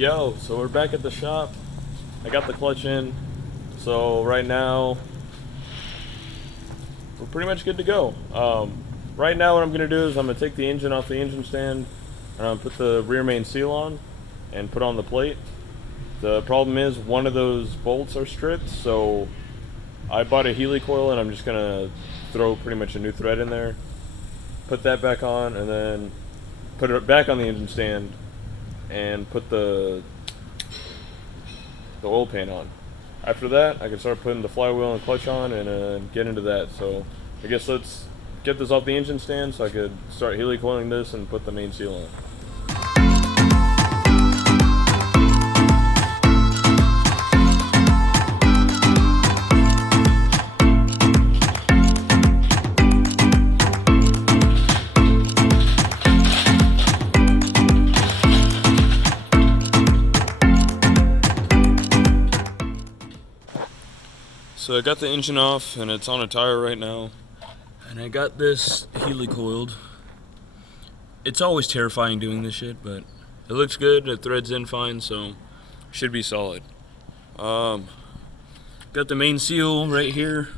Yo, so we're back at the shop. I got the clutch in, so right now we're pretty much good to go. Right now what I'm gonna do is I'm gonna take the engine off the engine stand and I'm gonna put the rear main seal on and put on the plate. The problem is one of those bolts are stripped, so I bought a Healy coil and I'm just gonna throw pretty much a new thread in there, put that back on, and then put it back on the engine stand and put the oil pan on. After that, I can start putting the flywheel and clutch on and get into that. So I guess let's get this off the engine stand so I could start Healy coiling this and put the main seal on. So I got the engine off and it's on a tire right now, and I got this Healy coiled. It's always terrifying doing this shit, but it looks good, it threads in fine, so should be solid. Got the main seal right here.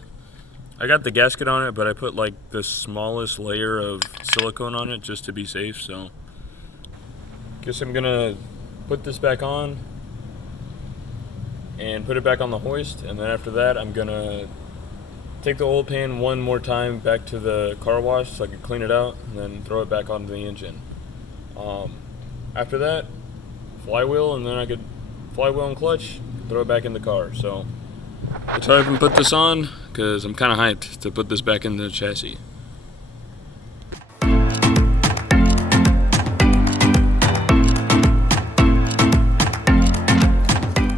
I got the gasket on it, but I put like the smallest layer of silicone on it just to be safe, so guess I'm gonna put this back on and put it back on the hoist, and then after that I'm gonna take the oil pan one more time back to the car wash so I can clean it out and then throw it back onto the engine. After that, flywheel, and then I could flywheel and clutch, throw it back in the car. So let's hurry up and put this on because I'm kind of hyped to put this back in the chassis.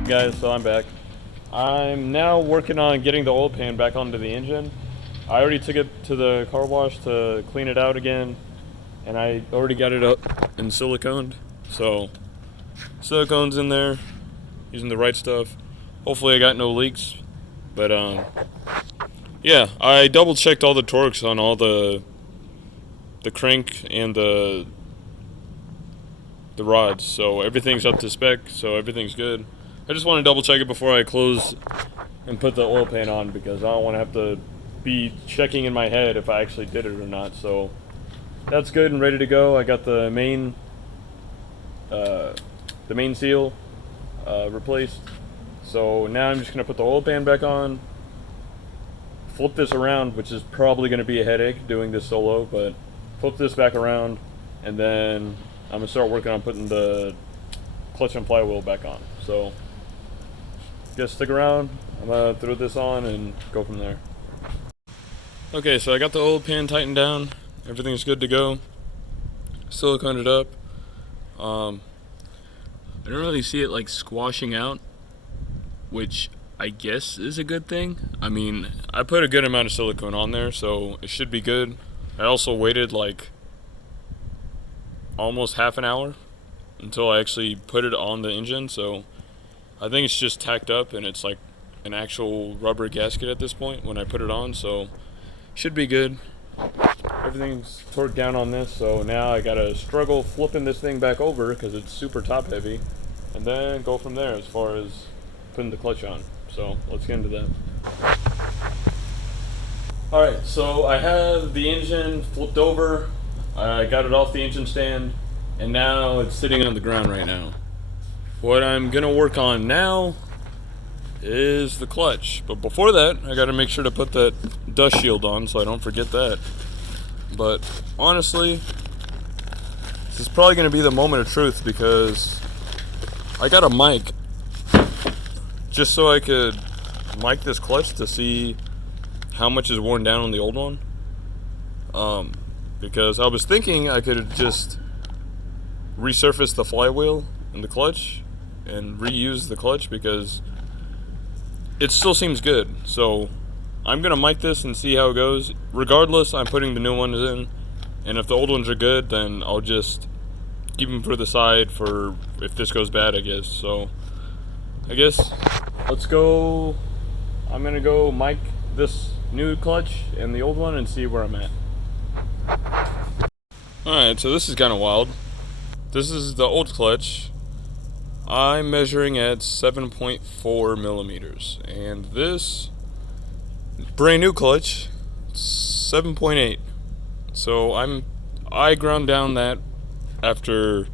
Guys, so I'm back. I'm now working on getting the oil pan back onto the engine. I already took it to the car wash to clean it out again, and I already got it up and siliconed. So silicone's in there, using the right stuff. Hopefully I got no leaks, but yeah, I double checked all the torques on all the crank and the rods, so everything's up to spec, so everything's good. I just want to double check it before I close and put the oil pan on, because I don't want to have to be checking in my head if I actually did it or not. So that's good and ready to go. I got the main seal replaced. So now I'm just going to put the oil pan back on, flip this around, which is probably going to be a headache doing this solo, but flip this back around, and then I'm going to start working on putting the clutch and flywheel back on. So just stick around. I'm gonna throw this on and go from there. Okay, so I got the oil pan tightened down. Everything's good to go. Siliconed it up. I don't really see it like squashing out, which I guess is a good thing. I mean, I put a good amount of silicone on there, so it should be good. I also waited like almost half an hour until I actually put it on the engine, so I think it's just tacked up and it's like an actual rubber gasket at this point when I put it on, so should be good. Everything's torqued down on this, so now I gotta struggle flipping this thing back over because it's super top heavy, and then go from there as far as putting the clutch on. So let's get into that. Alright, so I have the engine flipped over. I got it off the engine stand, and now it's sitting on the ground right now. What I'm gonna work on now is the clutch, but before that I gotta make sure to put that dust shield on so I don't forget that. But honestly, this is probably gonna be the moment of truth, because I got a mic just so I could mic this clutch to see how much is worn down on the old one. Because I was thinking I could just resurface the flywheel and the clutch and reuse the clutch, because it still seems good. So I'm gonna mic this and see how it goes. Regardless, I'm putting the new ones in, and if the old ones are good, then I'll just keep them for the side for if this goes bad, I guess. So I guess let's go. I'm gonna go mic this new clutch and the old one and see where I'm at. Alright, so this is kind of wild. This is the old clutch. I'm measuring at 7.4 millimeters, and this brand new clutch 7.8. So I ground down that after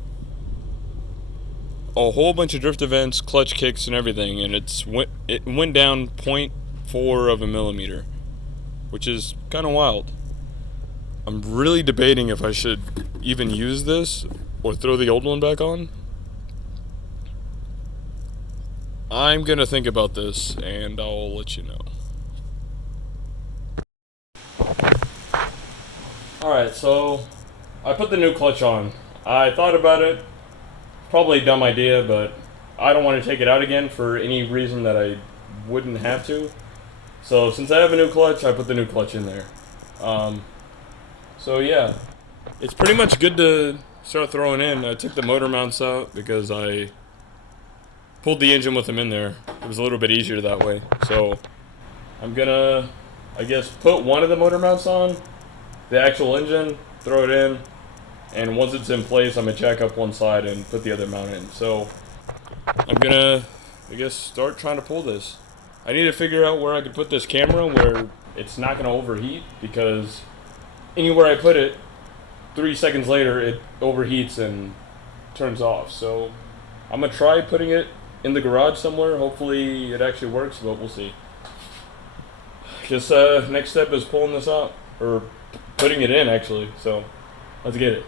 a whole bunch of drift events, clutch kicks, and everything, and it went down .4 of a millimeter, which is kind of wild. I'm really debating if I should even use this or throw the old one back on. I'm gonna think about this, and I'll let you know. Alright, so I put the new clutch on. I thought about it. Probably a dumb idea, but I don't want to take it out again for any reason that I wouldn't have to. So since I have a new clutch, I put the new clutch in there. So yeah, it's pretty much good to start throwing in. I took the motor mounts out because I pulled the engine with them in there. It was a little bit easier that way. So I'm gonna, I guess, put one of the motor mounts on, the actual engine, throw it in, and once it's in place, I'm gonna jack up one side and put the other mount in. So I'm gonna, I guess, start trying to pull this. I need to figure out where I could put this camera where it's not gonna overheat, because anywhere I put it, 3 seconds later it overheats and turns off. So I'm gonna try putting it in the garage somewhere. Hopefully it actually works, but we'll see. Just next step is pulling this out, or putting it in actually. So let's get it.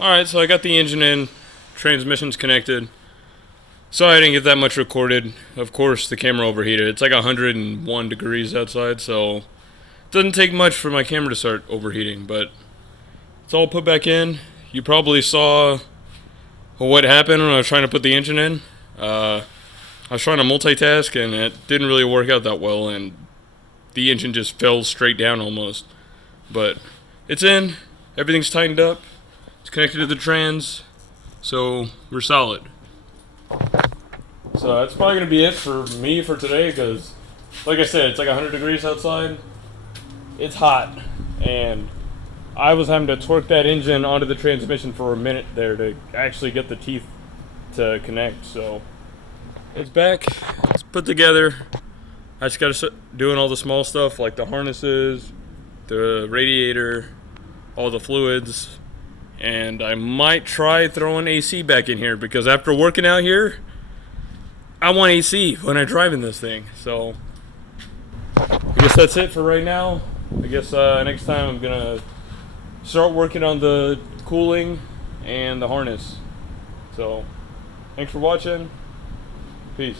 Alright, so I got the engine in, transmission's connected. Sorry I didn't get that much recorded. Of course the camera overheated. It's like 101 degrees outside, so it doesn't take much for my camera to start overheating, but it's all put back in. You probably saw what happened when I was trying to put the engine in. I was trying to multitask and it didn't really work out that well, and the engine just fell straight down almost. But it's in, everything's tightened up. It's connected to the trans, so we're solid. So that's probably going to be it for me for today, because like I said, it's like 100 degrees outside. It's hot, and I was having to torque that engine onto the transmission for a minute there to actually get the teeth to connect. So it's back, it's put together. I just got to start doing all the small stuff like the harnesses, the radiator, all the fluids. And I might try throwing AC back in here, because after working out here, I want AC when I drive in this thing. So I guess that's it for right now. I guess next time I'm gonna start working on the cooling and the harness. So thanks for watching. Peace.